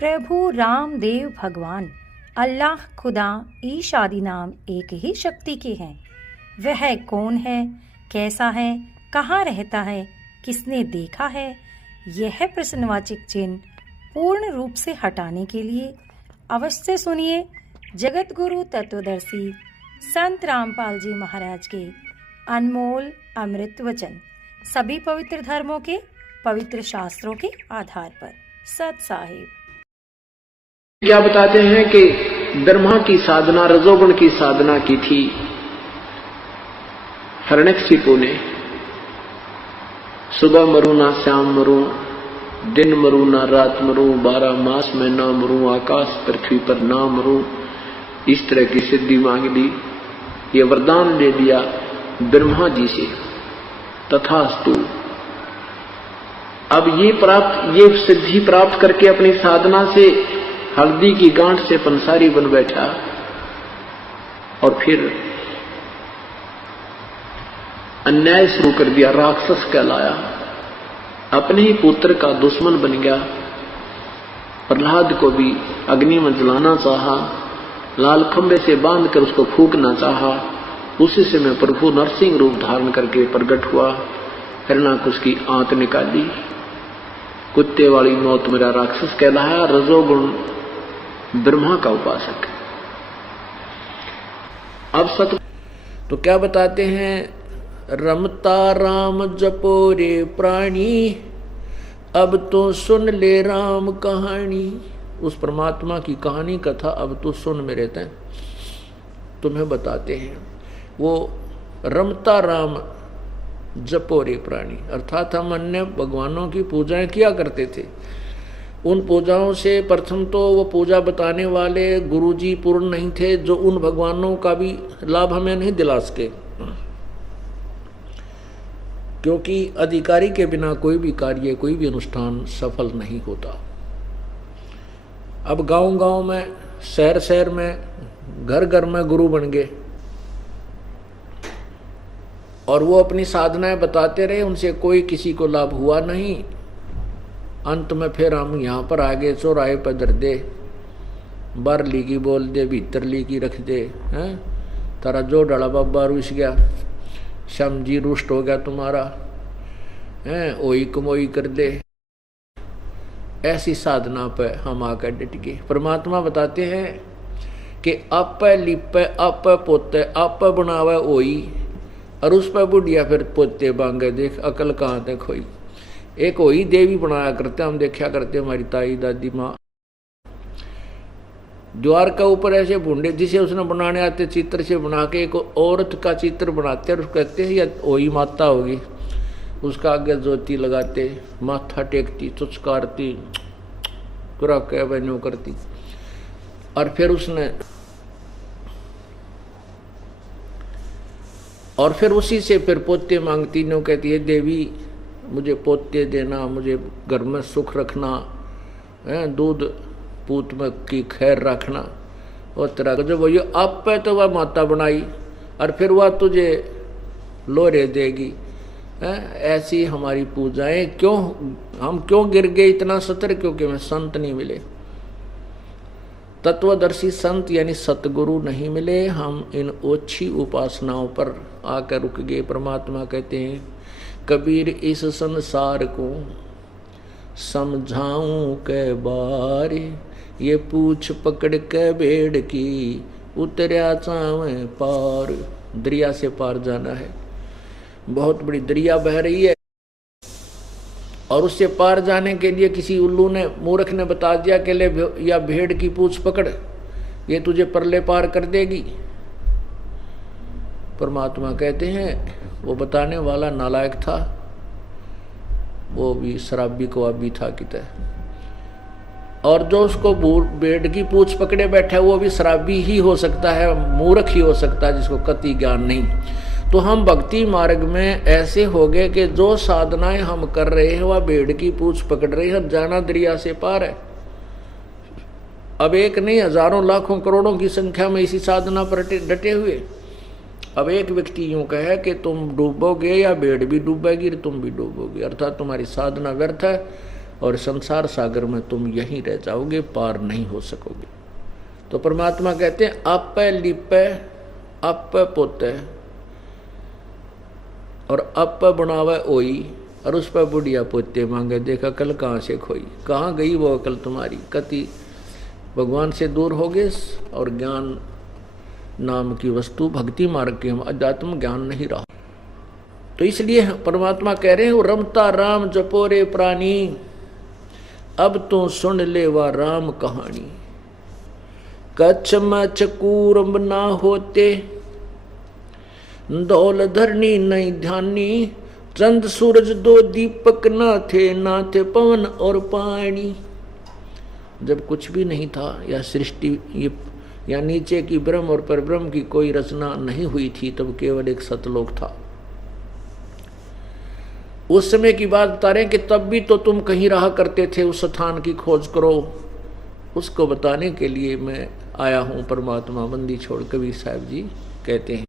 प्रभु रामदेव भगवान अल्लाह खुदा ईश आदि नाम एक ही शक्ति के हैं। वह कौन है, कैसा है, कहाँ रहता है, किसने देखा है, यह प्रश्नवाचक चिन्ह पूर्ण रूप से हटाने के लिए अवश्य सुनिए जगत गुरु तत्वदर्शी संत रामपाल जी महाराज के अनमोल अमृत वचन, सभी पवित्र धर्मों के पवित्र शास्त्रों के आधार पर। सत साहिब क्या बताते हैं कि ब्रह्मा की साधना, रजोगुण की साधना की थी हिरण्यकशिपु ने। सुबह मरूं ना शाम मरूं, दिन मरूं ना रात मरूं, 12 मास में ना मरूं, आकाश पृथ्वी पर ना मरूं, इस तरह की सिद्धि मांग ली। ये वरदान ले लिया ब्रह्मा जी से, तथास्तु। अब ये सिद्धि प्राप्त करके अपनी साधना से हल्दी की गांठ से पंसारी बन बैठा और फिर अन्याय शुरू कर दिया, राक्षस कहलाया, अपने ही पुत्र का दुश्मन बन गया। प्रहलाद को भी अग्नि में जलाना चाहा, लाल खंबे से बांधकर उसको फूंकना चाहा। उसी समय प्रभु नरसिंह रूप धारण करके प्रकट हुआ, हिरण्याकुश की आंत निकाली। कुत्ते वाली मौत मेरा राक्षस कहलाया, रजोगुण ब्रह्मा का उपासक। अब सत तो क्या बताते हैं, रमता राम जपो रे प्राणी, अब तो सुन ले राम कहानी। उस परमात्मा की कहानी कथा अब तो सुन मेरे तय, तुम्हें बताते हैं। वो रमता राम जपो रे प्राणी, अर्थात हम अन्य भगवानों की पूजाएं किया करते थे। उन पूजाओं से प्रथम तो वो पूजा बताने वाले गुरुजी पूर्ण नहीं थे, जो उन भगवानों का भी लाभ हमें नहीं दिला सके, क्योंकि अधिकारी के बिना कोई भी कार्य, कोई भी अनुष्ठान सफल नहीं होता। अब गांव-गांव में, शहर-शहर में, घर-घर में गुरु बन गए और वो अपनी साधनाएं बताते रहे, उनसे कोई किसी को लाभ हुआ नहीं। अंत में फिर हम यहाँ पर आगे चौराहे पर धर दे, बाहर ली की बोल दे, भीतर ली की रख दे, हैं तारा जो डाला बाबा रुस गया, श्याम जी रुष्ट हो गया तुम्हारा, हैं ओई कमोई कर दे। ऐसी साधना पर हम आकर डट गए। परमात्मा बताते हैं कि आप लिपे, आप पोते, आप बनावे ओई, और उस पर बुढ़िया फिर पोते बांगे, देख अकल कहाँ तक खोई। एक वही देवी बनाया करते, हम देखा करते, हमारी ताई दादी माँ द्वार का ऊपर ऐसे भूडे जिसे उसने बनाने आते चित्र से बना के एक औरत का चित्र बनाते और कहते हैं या वही माता होगी। उसका आगे ज्योति लगाते, माथा टेकती, चुचकारती, पूरा कह बनो करती, और फिर उसने उसी से फिर पोते मांगती, नो कहती है देवी मुझे पोते देना, मुझे घर में सुख रखना, है दूध पूत में की खैर रखना, और तरह का जो वही आप पे तो वह माता बनाई और फिर वह तुझे लोरे देगी। ऐसी हमारी पूजाएं क्यों, हम क्यों गिर गए इतना सतर, क्योंकि हमें संत नहीं मिले, तत्वदर्शी संत यानी सतगुरु नहीं मिले। हम इन ओछी उपासनाओं पर आकर रुक गए। परमात्मा कहते हैं, कबीर इस संसार को समझाऊं के बारे, ये पूछ पकड़ के भेड़ की उतरिया चावे पार। दरिया से पार जाना है, बहुत बड़ी दरिया बह रही है, और उससे पार जाने के लिए किसी उल्लू ने, मूर्ख ने बता दिया कि ले या भेड़ की पूछ पकड़, ये तुझे परले पार कर देगी। परमात्मा कहते हैं वो बताने वाला नालायक था, वो भी शराबी कवाबी था किते, और जो उसको भेड़ की पूछ पकड़े बैठा है वो भी शराबी ही हो सकता है, मूर्ख ही हो सकता है, जिसको कति ज्ञान नहीं। तो हम भक्ति मार्ग में ऐसे हो गए कि जो साधनाएं हम कर रहे हैं वह भेड़ की पूछ पकड़ रही है, जाना दरिया से पार है। अब एक नहीं, हजारों लाखों करोड़ों की संख्या में इसी साधना पर डटे हुए। अब एक व्यक्ति यूं कहे कि तुम डूबोगे या भेड़ भी डूबेगी, तुम भी डूबोगे, अर्थात तुम्हारी साधना व्यर्थ है, और संसार सागर में तुम यहीं रह जाओगे, पार नहीं हो सकोगे। तो परमात्मा कहते हैं आपे लिपे आपे पोते और आपे बनावे ओई, और उस पर बुढ़िया पोते मांगे, देखा कल कहाँ से खोई। कहाँ गई वो अकल तुम्हारी? कति भगवान से दूर हो गए और ज्ञान नाम की वस्तु भक्ति मार्ग के हम अध्यात्म ज्ञान नहीं रहा। तो इसलिए परमात्मा कह रहे हैं रमता राम जपोरे प्राणी, अब तो सुन ले वा राम कहानी। कच्छ में चकूर ना होते, दौल धरनी नहीं ध्यानी, चंद सूरज दो दीपक ना थे पवन और पानी। जब कुछ भी नहीं था, या सृष्टि या नीचे की ब्रह्म और परब्रह्म की कोई रचना नहीं हुई थी, तब केवल एक सतलोक था। उस समय की बात बता रहे हैं कि तब भी तो तुम कहीं रहा करते थे, उस स्थान की खोज करो। उसको बताने के लिए मैं आया हूं परमात्मा बंदी छोड़, कबीर साहब जी कहते हैं।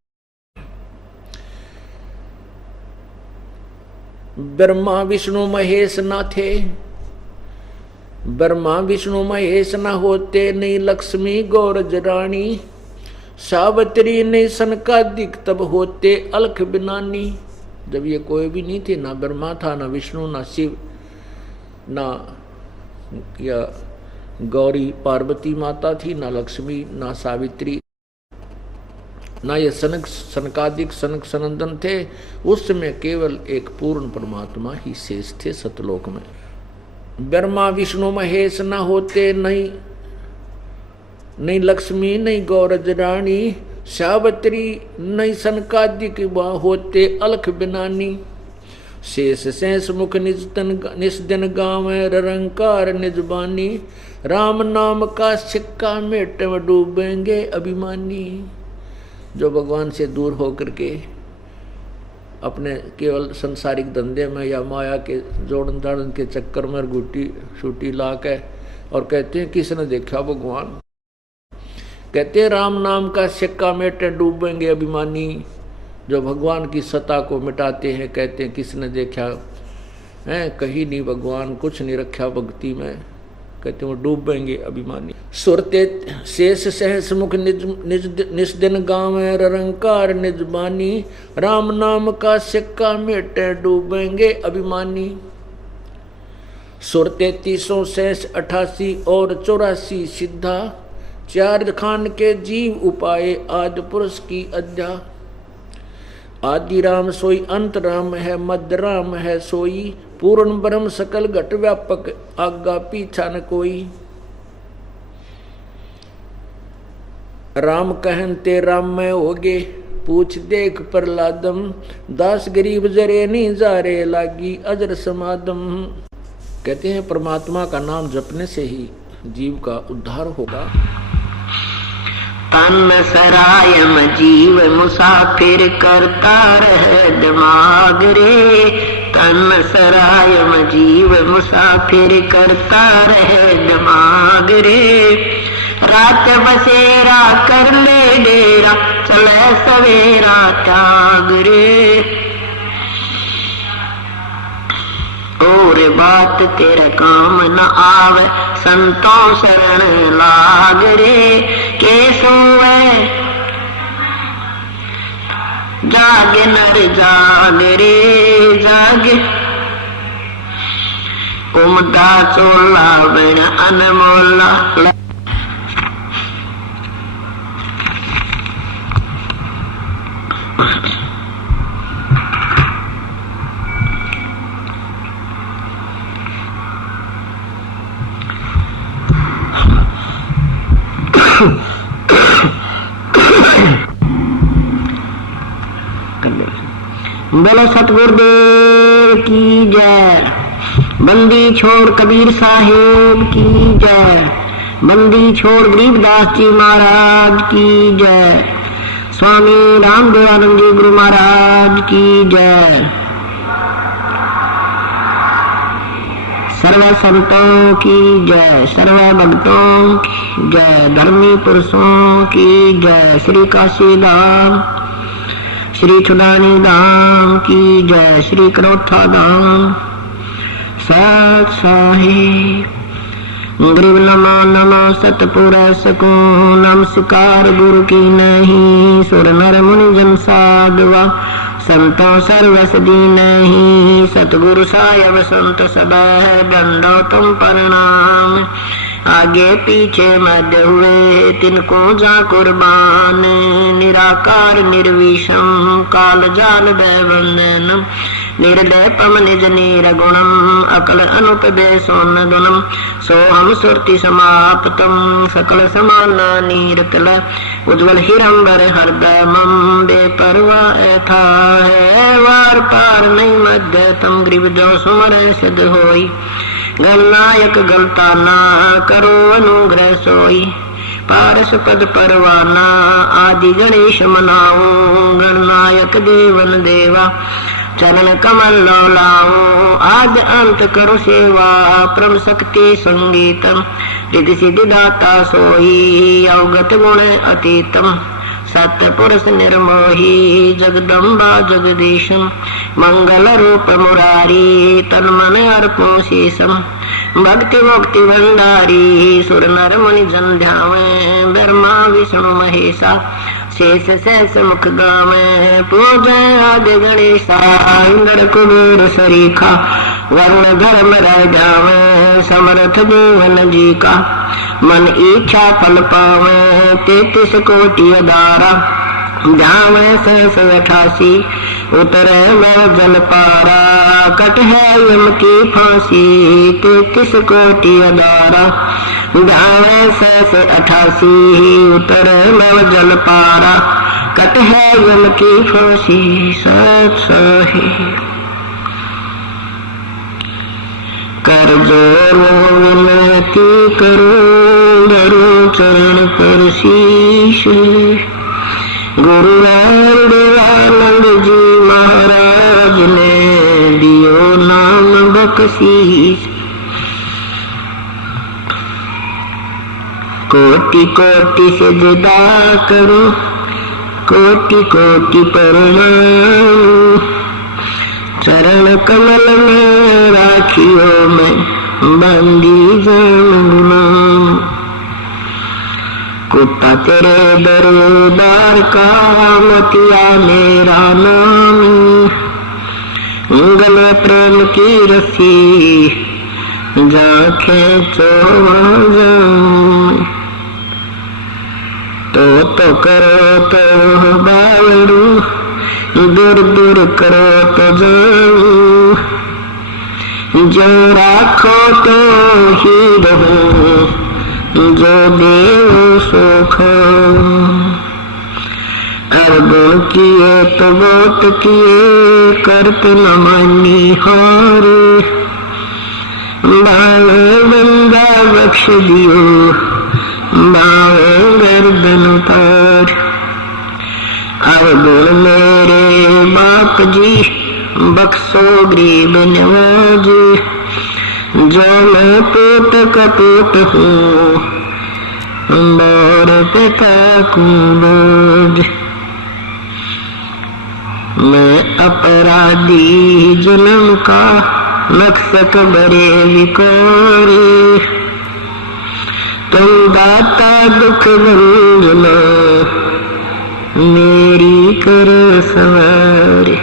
ब्रह्मा विष्णु महेश ना थे, ब्रह्मा विष्णु महेश न होते, नहीं लक्ष्मी गौरज रानी, सावित्री नहीं सनकादिक तब होते अलख बिनानी। जब ये कोई भी नहीं थे, ना ब्रह्मा था, ना विष्णु, ना शिव, ना या गौरी पार्वती माता थी, ना लक्ष्मी, ना सावित्री, ना ये सनकादिक सनक सनंदन थे। उस समय केवल एक पूर्ण परमात्मा ही शेष थे सतलोक में। ब्रह्मा विष्णु महेश न होते, नहीं लक्ष्मी नहीं गौरज रानी, सावित्री नहीं सनकादिक होते अलख बिनानी। शेष शेष मुख निस्दिन गाँव रंकार निजबानी, राम नाम का सिक्का मेट में डूबेंगे अभिमानी। जो भगवान से दूर होकर के अपने केवल संसारिक धंधे में या माया के जोड़न दाड़न के चक्कर में गुटी शूटी ला के और कहते हैं किसने देखा भगवान, कहते हैं राम नाम का सिक्का मेटे डूबेंगे अभिमानी। जो भगवान की सत्ता को मिटाते हैं कहते हैं किसने देखा है, कहीं नहीं भगवान कुछ नहीं रखा भक्ति में, कहते हैं वो डूबेंगे अभिमानी। सुरते शेष सहस मुख निस्दिन गाँव रंकार निजबानी, राम नाम का सिक्का मेटे डूबेंगे अभिमानी। सुर 33 शेष 88 और 84 सिद्धा, चार खान के जीव उपाय आदि पुरुष की अध्या। आदि राम सोई अंत राम है, मध्य राम है सोई, पूर्ण ब्रह्म सकल घट व्यापक आगा पीछा न कोई। राम कहते राम में होगे, पूछ देख प्रहलादम, दास गरीब जरे नहीं जारे लागी अजर समादम। कहते हैं परमात्मा का नाम जपने से ही जीव का उद्धार होगा। तन सरायम जीव मुसाफिर करता रहे दिमाग रे, तन सरायम जीव मुसाफिर करता रहे दिमाग रे। रात बसेरा कर ले डेरा, चले सवेरा त्याग रे। और बात तेरे काम न आवे, संतों शरण लाग रे। के सोवे जागे नर जाग रे जागे, उमदा चोला बिन अनमोला। बोलो सतगुरुदेव की जय। बंदी छोड़ कबीर साहेब की जय। बंदी छोड़ गरीबदास जी महाराज की जय। स्वामी रामदेवानंद जी गुरु महाराज की जय। सर्व संतों की जय, सर्व भक्तों की जय, धर्मी पुरुषों की जय। श्री काशी धाम, श्री छुडानी धाम की जय, श्री करोथा धाम, सत साही। गुरु नमो नमो सतपुरुष को नमस्कार गुरु की नहीं। सुर नर मुनि जन साधुआ संतो सर्वस दीनहि। सतगुरु सायब संत सब बंदो तुम प्रणाम। आगे पीछे मध्य हुए तिनको जा कुर्बान। निराकार निर्विषम काल जाल वंदनम। निर्लेपम निज निर्गुणम अकल अनुपदेशोन गुणम। सोहम सुरति समाप्तम सकल समाना नीरतल। उज्ज्वल हिरंबर हरदमम बेपरवा था है वार पार नहीं मध्य तम। ग्रीव जो सुमर सिद्ध होई गणनायक गलता ना करो अनुग्रह सोई। पारस पद परवाना आदि गणेश मनाओ। गणनायक देवन देवा चरण कमल लाओ। आद अंत करो सेवा परम शक्ति संगीतम। रिद्धि सिद्धि दाता सोई अवगत गुण अतीतम। सत्य पुरुष निर्मोही जगदम्बा जगदीशम। मंगल रूप मुरारी तन मन अर्पो शेषम। भक्ति मुक्ति भंडारी सुर नर मुनि जन ध्यावे। ब्रह्मा विष्णु महेशा शेष शेष मुख गावे। पूजै आदि गणेशा इंद्र कुबेर सरीखा। वर्ण धर्म रह जावे समर्थ जीवन जी का। मन इच्छा फल पावे 33 कोटि अदारा। जावे 688 उतरे मैं जल पारा। कट है यम की फांसी 33 कोटि अदारा। जावे 688 उतरे मैं जल पारा। कट है यम की फांसी सत साही। कर जोर विनती करो धरो चरण पर शीश। गुरु देवानंद जी महाराज ने दियो नाम बख्शीश। कोटि कोटि से जुदा करो कोटि कोटि प्रणाम। चरण कमल में राखियो मैं बंदी जाऊं। कुत्ता तेरे दरबार का मतिया मेरा नाम। गले प्रेम की रस्सी जा खेचो जाऊं। तो करो तो बावड़ू दूर दूर करो तो जाऊं। जो राखो तो ही रहूं जो देव सुख। अरगुण किए तो बहुत किए करत न मानी हार। बावे बंदा बख्श दियो बावे गर्दन उतार। अरगुण मेरे बाप जी बख्शो गरीब नवाज। जो मैं पूत कपूत हूँ मोर पिता को बोझ। मैं अपराधी जन्म का नक्सक बरे विकारी। तुम दाता दुख भंजना मेरी कर सवार।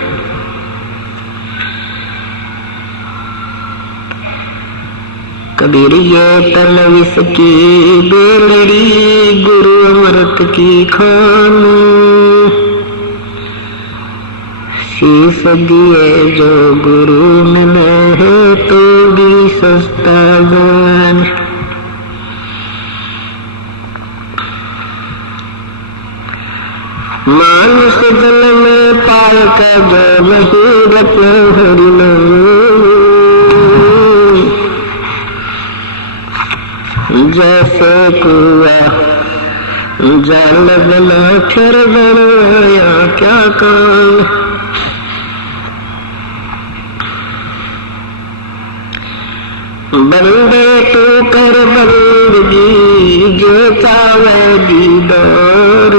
कबीर ये तन विष की बेलड़ी गुरु अमृत की खान। शीश दिए जो गुरु मिले है तो भी सस्ता जान। मानुष जन्म पाल का जो नहीं रत्न हरिनाम। जैसे कुआ जल बना फिर बनाया क्या काम। बंदे तू कर बंदगी जो चावे दीदार।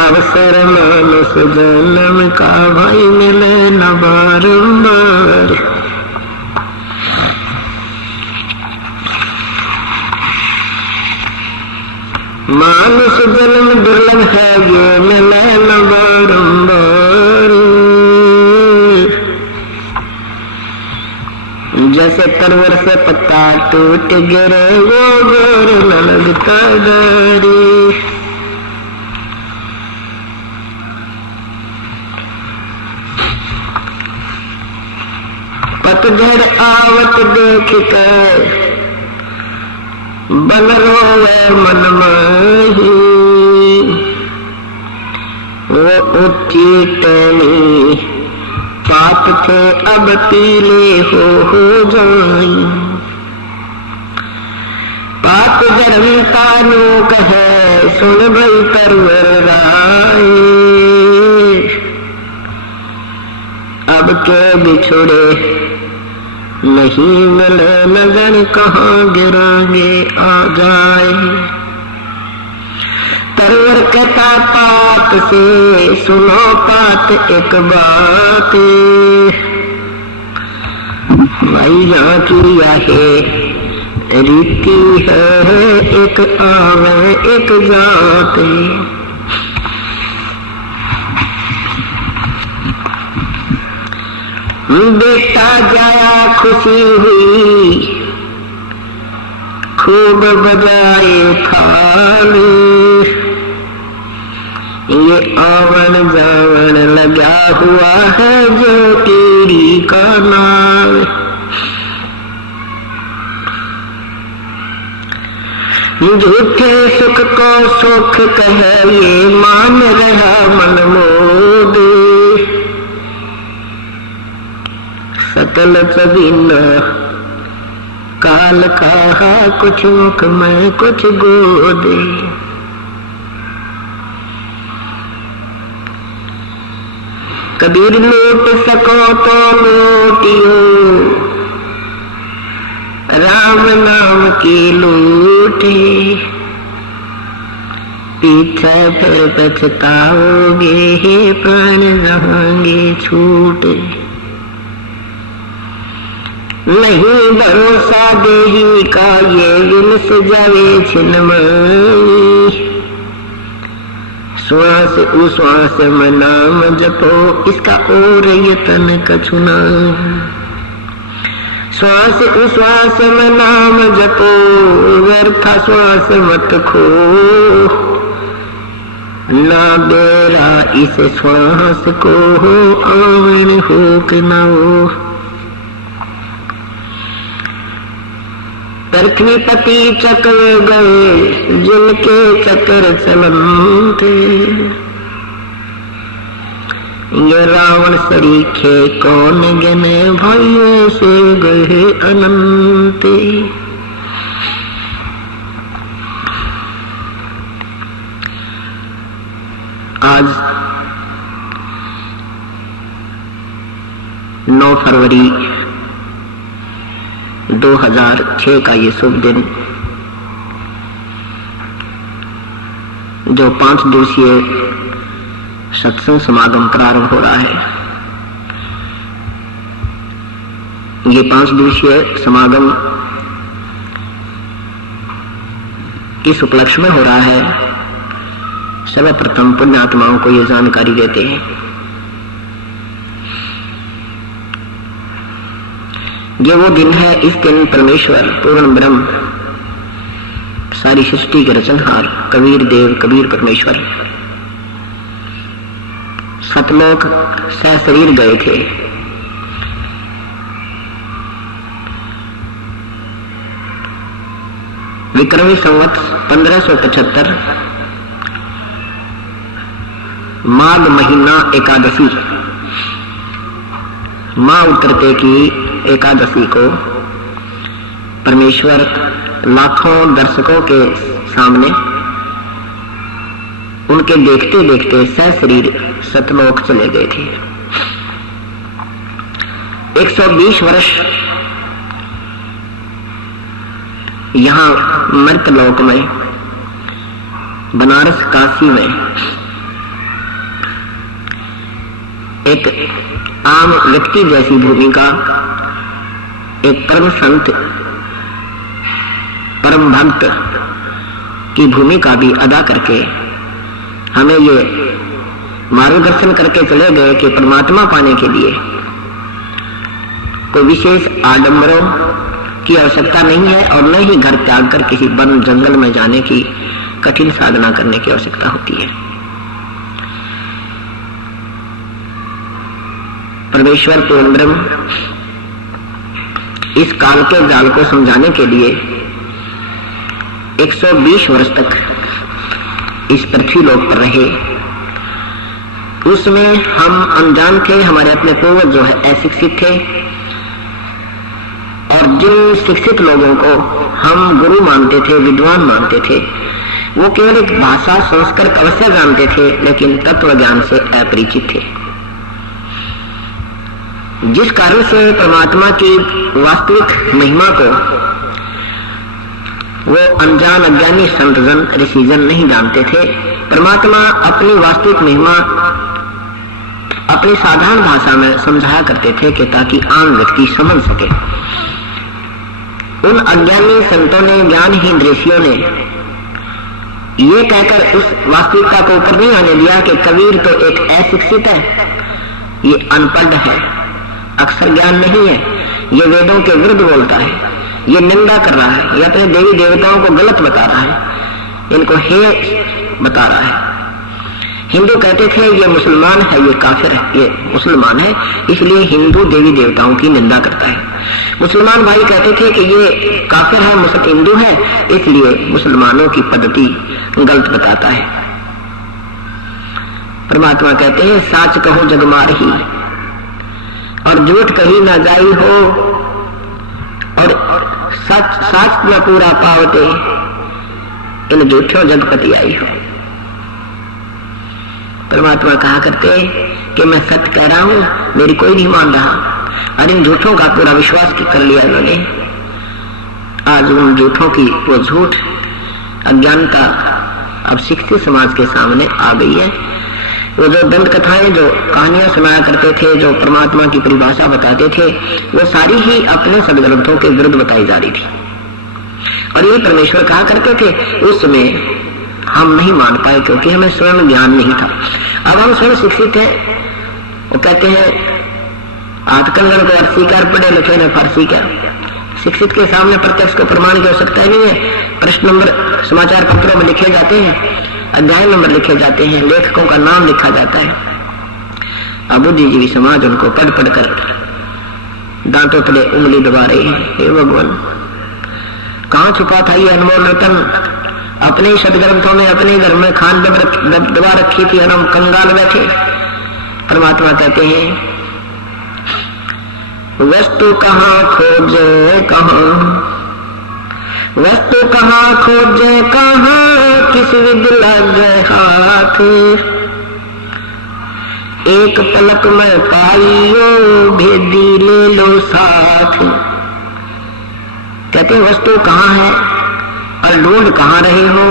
अवसर मानुष मानस जन्म का भाई मिले न बारंबार। मानस जन्म दुर्लभ है ये मिले न बारंबार। जैसे तरवर से पत्ता टूट गिरे वो गोर न लगता डारी। पतझड़ आवत देख कर बन रोवे मन माही। वो ऊंची टहनी पाप थे अब पीले हो जाई। पाप धर्म तानु कहे सुन भई तरवर राय। अब के बिछुड़े नहीं मिले नजर कहाँ गिरांगे आ जाए। तरवर कहता पात से सुनो पात एक बात। भाई यहाँ की है रीति है एक आवे एक जाते। बेटा जाया खुशी हुई खूब बजाए थाल। ये आवन जावन लगा हुआ है जो कीड़ी का नाम। झूठे सुख को सुख कहे ये मान रहा मन मोद। सकल सबिना काल कहा कुछ मुख में कुछ गोद। कबीर लूट सको तो लूटियो राम नाम की लूटे। पीछे फिर पछताओगे प्राण रहेंगे छूटे। नहीं भरोसा देही का ये विलस जावे छिन्मयी। श्वास उश्वास में नाम जपो इसका और यतन कछुना। श्वास उश्वास में नाम जपो व्यर्थ श्वास मत खो। ना बेरा इस श्वास को हो आवन हो कि ना हो। पृथ्वीपति चक्र गए जिनके चक्र चलन थे। ये रावण सरीखे कौन गने भाइयों से गए अनंत। आज 9 फरवरी 2006 का ये शुभ दिन जो 5 दिवसीय सत्संग समागम प्रारंभ हो रहा है। ये 5 दिवसीय समागम किस उपलक्ष्य में हो रहा है, सर्वप्रथम पुण्यात्माओं को ये जानकारी देते हैं। ये वो दिन है, इस दिन परमेश्वर पूर्ण ब्रह्म सारी सृष्टि के रचनहार कबीर देव कबीर परमेश्वर सतलोक सशरीर गए थे। विक्रमी संवत 1575 माघ महीना एकादशी, माँ उतरते की एकादशी को परमेश्वर लाखों दर्शकों के सामने उनके देखते देखते सशरीर सतलोक चले गए थे। 120 वर्ष यहाँ मर्तलोक में बनारस काशी में एक आम व्यक्ति जैसी भूमिका एक परम संत, परम भक्त की भूमिका भी अदा करके हमें ये मार्गदर्शन करके चले गए कि परमात्मा पाने के लिए कोई विशेष आडंबरों की आवश्यकता नहीं है और न ही घर त्याग कर किसी वन जंगल में जाने की कठिन साधना करने की आवश्यकता होती है। परमेश्वर पूर्ण ब्रह्म इस काल के जाल को समझाने के लिए 120 वर्ष तक इस पृथ्वी लोक पर रहे। उसमें हम अनजान थे, हमारे अपने पूर्वज जो है अशिक्षित थे, और जिन शिक्षित लोगों को हम गुरु मानते थे, विद्वान मानते थे, वो केवल एक भाषा संस्कार अवश्य जानते थे, लेकिन तत्व ज्ञान से अपरिचित थे। जिस कारण से परमात्मा की वास्तविक महिमा को वो अनजान अज्ञानी संतजन ऋषिजन नहीं जानते थे। परमात्मा अपनी वास्तविक महिमा अपनी साधारण भाषा में समझाया करते थे कि ताकि आम व्यक्ति समझ सके। उन अज्ञानी संतों ने, ज्ञानहीन ऋषियों ने ये कहकर उस वास्तविकता को ऊपर नहीं आने दिया कि कबीर तो एक अशिक्षित है, ये अनपढ़ है, अक्षर ज्ञान नहीं है, ये वेदों के विरुद्ध बोलता है, ये निंदा कर रहा है, ये अपने देवी देवताओं को गलत बता रहा है, इनको हे बता रहा है। हिंदू कहते थे ये मुसलमान है, ये काफिर है, ये मुसलमान है, इसलिए हिंदू देवी देवताओं की निंदा करता है। मुसलमान भाई कहते थे कि ये काफिर है, मुसलमान हिंदू है, इसलिए मुसलमानों की पद्धति गलत बताता है। परमात्मा कहते हैं साच कहो जग मारही और झूठ कही ना जाई हो, और सच साच न पूरा पावते इन झूठों जगपति आई हो। परमात्मा कहा करते कि मैं सत्य कह रहा हूं, मेरी कोई नहीं मान रहा, और इन झूठों का पूरा विश्वास कर लिया इन्होंने। आज उन झूठों की वो झूठ अज्ञानता अब शिक्षित समाज के सामने आ गई है। वो जो दंत कथाएं, जो कहानियां सुनाया करते थे, जो परमात्मा की परिभाषा बताते थे, वो सारी ही अपने सदग्रंथों के विरुद्ध बताई जा रही थी। और ये परमेश्वर कहा करते थे, उस समय हम नहीं मान पाए क्योंकि हमें स्वयं ज्ञान नहीं था। अब हम स्वयं शिक्षित हैं। वो कहते हैं आजकल को अर्सी कर, पढ़े लिखे ने फारसी क्या। शिक्षित के सामने प्रत्यक्ष को प्रमाण की आवश्यकता नहीं है। प्रश्न नंबर समाचार पत्रों में लिखे जाते हैं, अध्याय नंबर लिखे जाते हैं, लेखकों का नाम लिखा जाता है। अब बुद्धिजीवी समाज उनको पढ़ पढ़ कर दांतों तले उंगली दबा रही है। हे भगवान, कहाँ छुपा था ये अनमोल रतन? अपने सदग्रंथों में अपने घर में खान दबा रखी थी, हम कंगाल बैठे। परमात्मा कहते हैं वस्तु कहाँ खोजे कहाँ, वस्तु कहाँ खोजे कहाँ, किस विद लगे हाथ, एक पलक में पाइयो भेदी ले लो साथ। कहते वस्तु कहाँ है और ढूंढ कहाँ रहे हो,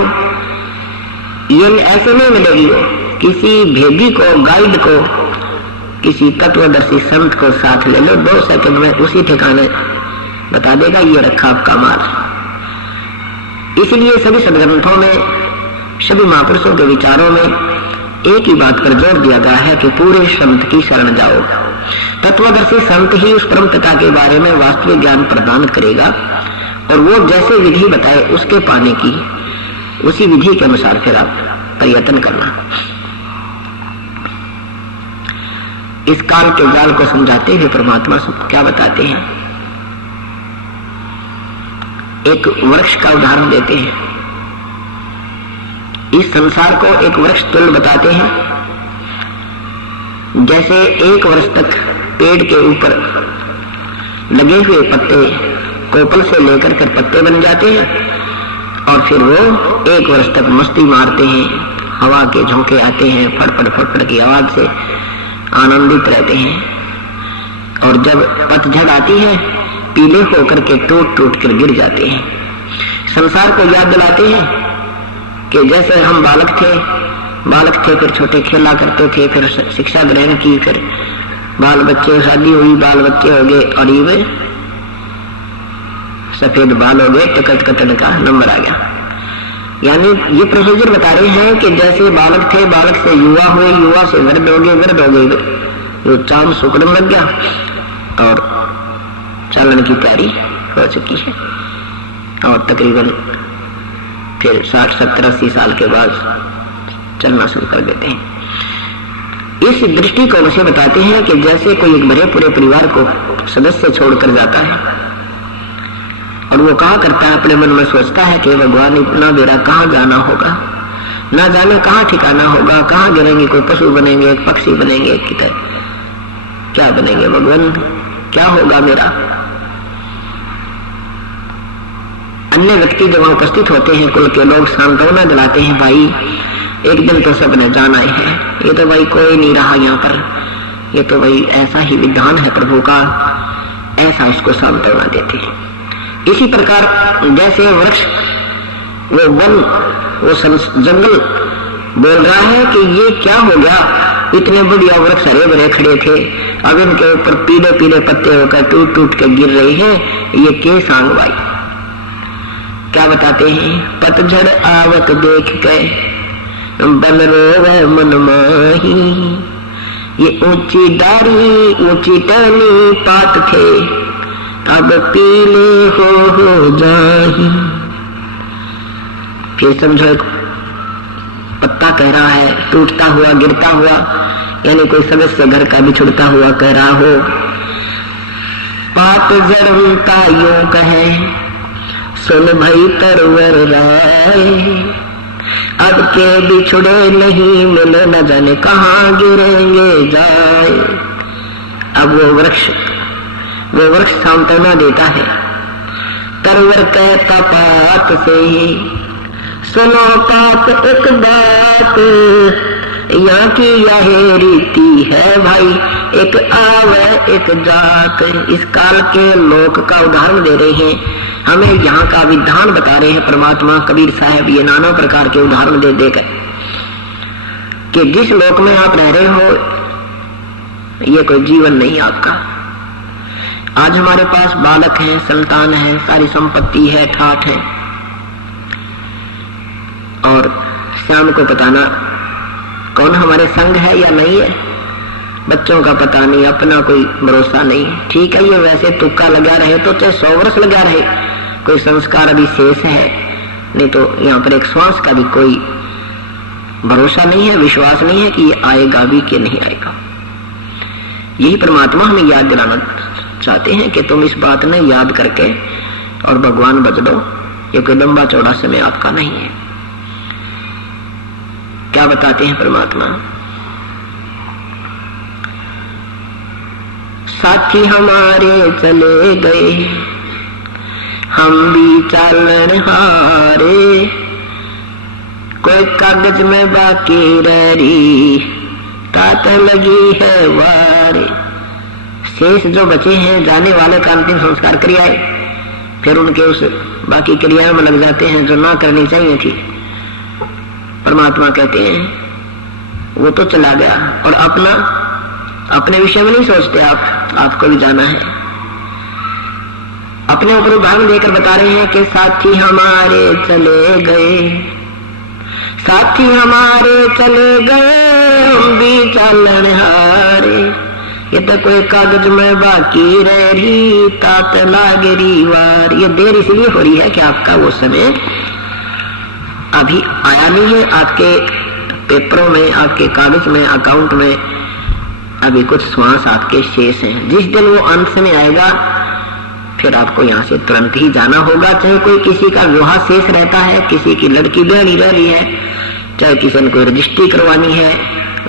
ये ऐसे नहीं मिलेगी। हो किसी भेदी को, गाइड को, किसी तत्वदर्शी संत को साथ ले लो, 2 सेकंड में उसी ठिकाने बता देगा ये रखा आपका माल। इसलिए सभी सदग्रंथों में, सभी महापुरुषों के विचारों में एक ही बात पर जोर दिया गया है कि पूरे संत की शरण जाओ। तत्वदर्शी संत ही उस परम पिता के बारे में वास्तविक ज्ञान प्रदान करेगा, और वो जैसे विधि बताए उसके पाने की, उसी विधि के अनुसार फिर आप प्रयत्न करना। इस काल के जाल को समझाते हुए परमात्मा क्या बताते हैं? एक वृक्ष का उदाहरण देते हैं। इस संसार को एक वृक्ष तुल्य बताते हैं। जैसे एक वर्ष तक पेड़ के ऊपर लगे हुए पत्ते कोपल से लेकर फिर पत्ते बन जाते हैं, और फिर वो एक वर्ष तक मस्ती मारते हैं, हवा के झोंके आते हैं, फटफट फटफट की आवाज से आनंदित रहते हैं, और जब पतझड़ आती है पीले होकर के टूट टूट कर गिर जाते हैं। संसार को याद दिलाते हैं कि जैसे हम बालक थे, बालक थे, फिर छोटे खेला करते थे, फिर शिक्षा ग्रहण की, फिर बाल बच्चे, शादी हुई, बाल बच्चे हो गए और ये सफेद बाल हो गए, टिकट कटने का नंबर आ गया। यानी ये प्रोसीजर बता रहे हैं कि जैसे बालक थे, बालक से युवा हुए, युवा से वृद्ध हो गए, वृद्ध हो गए जो चांद सुकड़न लग गया और चलन की तैयारी हो चुकी है और तकरीबन फिर 60, 70, 80 साल के बाद चलना शुरू कर देते हैं। इस दृष्टिकोण से बताते हैं कि जैसे कोई एक बड़े पूरे परिवार को सदस्य छोड़कर जाता है और वो कहा करता है, अपने मन में सोचता है कि भगवान इतना बेरा कहाँ जाना होगा, ना जाने कहाँ ठिकाना होगा, कहाँ गिरेंगे, कोई पशु बनेंगे, एक पक्षी बनेंगे, क्या बनेंगे भगवान, क्या होगा मेरा। अन्य व्यक्ति जब वहां उपस्थित होते हैं, कुल के लोग सांत्वना दिलाते हैं, भाई एक दिन तो सबने जाना है, ये तो भाई कोई नहीं रहा यहाँ पर, ये तो भाई ऐसा ही विधान है प्रभु का, ऐसा इसको सांत्वना देते हैं। इसी प्रकार जैसे वृक्ष, वो वन, वो जंगल बोल रहा है कि ये क्या हो गया, इतने बढ़िया वृक्ष हरे भरे खड़े थे, अब इनके ऊपर पीले पीले पत्ते होकर टूट टूट के गिर रहे हैं, ये के सांग भाई। क्या बताते हैं, पतझड़ आवक देख के बन रोवे मन माही, ये ऊंची डारी ऊंची टहनी पात थे, अब पीले हो जाही। फिर समझो एक पत्ता कह रहा है, टूटता हुआ, गिरता हुआ, यानी कोई सदस्य घर का बिछुड़ता हुआ कह रहा हो, पात जड़ता यूं कहे, सुन भई तरवर राय, अब के बिछुड़े नहीं मिले, न जाने कहाँ गिरेंगे जाए। अब वो वृक्ष सांत्वना देता है, तरवर कहता पात से, सुनो पात एक बात, यहाँ की यह रीति है भाई, एक आवे एक जात। इस काल के लोक का उदाहरण दे रहे हैं, हमें यहाँ का विधान बता रहे हैं परमात्मा कबीर साहब, ये नाना प्रकार के उदाहरण दे देकर कि जिस लोक में आप रह रहे हो ये कोई जीवन नहीं आपका। आज हमारे पास बालक हैं, संतान है, सारी संपत्ति है, ठाठ है, और शाम को बताना कौन हमारे संग है या नहीं है, बच्चों का पता नहीं, अपना कोई भरोसा नहीं। ठीक है, ये वैसे तुक्का लगा रहे तो चाहे 100 वर्ष लगा रहे, कोई संस्कार अभी शेष है, नहीं तो यहाँ पर एक श्वास का भी कोई भरोसा नहीं है, विश्वास नहीं है कि ये आएगा भी कि नहीं आएगा। यही परमात्मा हमें याद दिलाना चाहते हैं कि तुम इस बात ने याद करके और भगवान बच दो, ये कोई लंबा चौड़ा समय आपका नहीं है। क्या बताते हैं परमात्मा, साथी हमारे चले गए, हम भी चालन हारे, कोई कागज में बाकी रही, तात लगी है वारे। शेष जो बचे हैं, जाने वाले का अंतिम संस्कार क्रियाएं फिर उनके उस बाकी क्रियाओं में लग जाते हैं जो ना करनी चाहिए थी। परमात्मा कहते हैं वो तो चला गया, और अपने विषय में नहीं सोचते आप, आपको भी जाना है। अपने ऊपर उदाहरण देकर बता रहे हैं कि साथी हमारे चले गए, साथी हमारे चले गए, हम भी चालन हारे, ये तो कोई कागज में बाकी रही, तात लागरी वार। ये देर इसलिए हो रही है कि आपका वो समय अभी आया नहीं है, आपके पेपरों में, आपके कागज में, अकाउंट में अभी कुछ श्वास आपके शेष हैं। जिस दिन वो अंत में आएगा फिर आपको यहाँ से तुरंत ही जाना होगा। चाहे कोई किसी का विवाह शेष रहता है, किसी की लड़की ब्याही रह रही है, चाहे किसी ने कोई रजिस्ट्री करवानी है,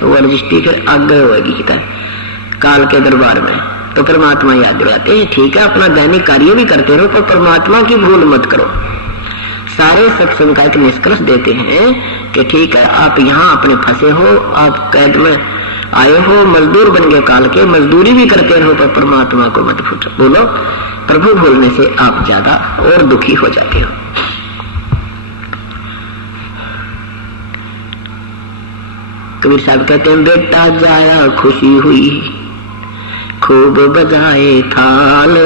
वो रजिस्ट्री फिर आगे होगी काल के दरबार में। तो परमात्मा याद दिलाते हैं, ठीक है अपना दैनिक कार्य भी करते रहो, पर परमात्मा की भूल मत करो। सारे सत्संग का एक निष्कर्ष देते हैं कि ठीक है आप यहाँ अपने फंसे हो, आप कैद में आए हो, मजदूर बन गए काल के, मजदूरी भी करते रहो, पर परमात्मा को मत बोलो। प्रभु भूलने से आप ज्यादा और दुखी हो जाते हो। कबीर साहब कहते हैं बेटा जाया खुशी हुई, खूब बजाए थाल,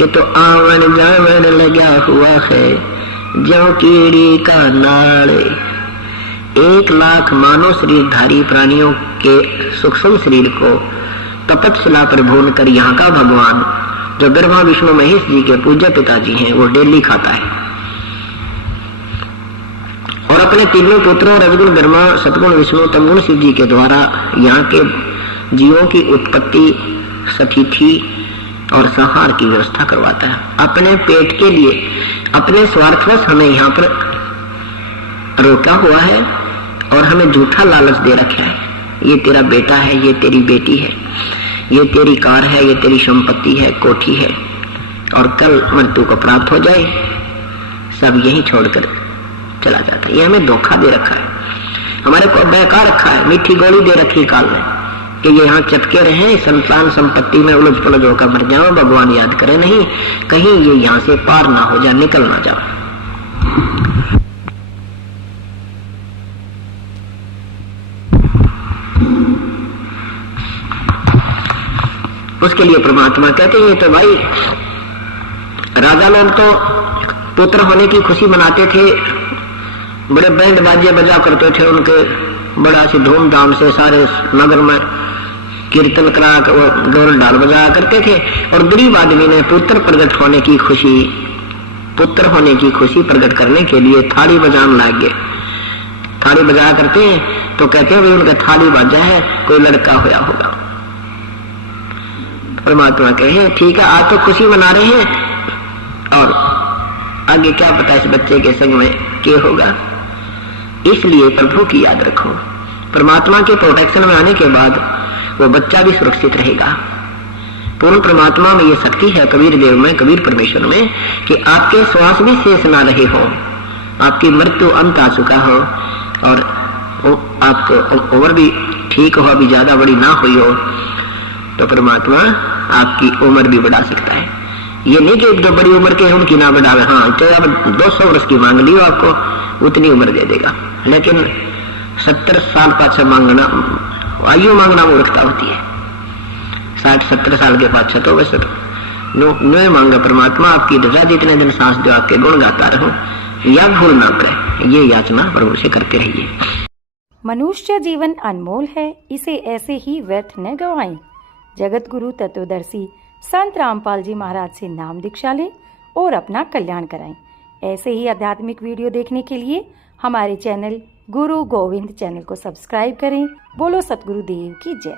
ये तो आवन जावन लगा हुआ है जो कीड़ी का नाल। 1,00,000 मानव शरीरधारी प्राणियों के सूक्ष्म शरीर को तपस्या पर भून कर यहाँ का भगवान जो ब्रह्मा विष्णु महेश जी के पूज्य पिताजी हैं वो डेली खाता है, और अपने तीनों पुत्रों रजगुण ब्रह्मा सतगुण विष्णु तमगुण शिव जी के द्वारा यहाँ के जीवों की उत्पत्ति स्थिति और संहार की व्यवस्था करवाता है। अपने पेट के लिए अपने स्वार्थवश हमें यहाँ पर रोका हुआ है और हमें झूठा लालच दे रखा है। ये तेरा बेटा है, ये तेरी बेटी है, ये तेरी कार है, ये तेरी संपत्ति है, कोठी है, और कल मृत्यु को प्राप्त हो जाए सब यही छोड़कर चला जाता है। ये हमें धोखा दे रखा है, हमारे को बहका रखा है, मीठी गोली दे रखी काल में कि ये यहाँ चटके रहे, संतान संपत्ति में उलझ पुलझ होकर मर जाओ, भगवान याद करे नहीं, कहीं ये यहाँ से पार ना हो जाए, निकल ना जाओ। उसके लिए परमात्मा कहते हैं तो भाई राजा लोग तो पुत्र होने की खुशी मनाते थे, बड़े बैंड बाजे बजा करते थे, उनके बड़ा सी धूमधाम से सारे नगर में कीर्तन करा ढोल ढाल बजाया करते थे, और गरीब आदमी ने पुत्र प्रकट होने की खुशी, पुत्र होने की खुशी प्रकट करने के लिए थाली बजाने लग गए। थाली बजाया करते हैं तो कहते हैं भाई उनका थाली बाजा है, कोई लड़का होया होगा। परमात्मा कहे ठीक है, आज तो खुशी मना रहे हैं और आगे क्या पता इस बच्चे के संग में क्या होगा, इसलिए प्रभु की याद रखो। परमात्मा के प्रोटेक्शन में आने के बाद वो बच्चा भी सुरक्षित रहेगा। पूर्ण परमात्मा में ये शक्ति है, कबीर देव में, कबीर परमेश्वर में, कि आपके श्वास भी शेष ना रहे हो, आपकी मृत्यु अंत आ चुका हो और आपको उम्र भी ठीक हो, अभी ज्यादा बड़ी ना हुई हो, तो परमात्मा आपकी उम्र भी बढ़ा सकता है। ये नहीं कि जो बड़ी उम्र के हैं उनकी ना बढ़ावे, हाँ चाहे अब 200 वर्ष की मांग ली आपको उतनी उम्र दे देगा, लेकिन 70 साल पाछा मांगना, आयु मांगना मूर्खता होती है। 60-70 साल के पाछा तो वैसे नो मांगा परमात्मा आपकी रजा, जितने दिन सांस दो आपके गुण गाता रहो, या भूल ना पड़े, ये याचना प्रभु से करते रहिए। मनुष्य जीवन अनमोल है, इसे ऐसे ही व्यर्थ न गवाएं। जगत गुरु तत्वदर्शी संत रामपाल जी महाराज से नाम दीक्षा लें और अपना कल्याण कराएं। ऐसे ही आध्यात्मिक वीडियो देखने के लिए हमारे चैनल गुरु गोविंद चैनल को सब्सक्राइब करें। बोलो सतगुरु देव की जय।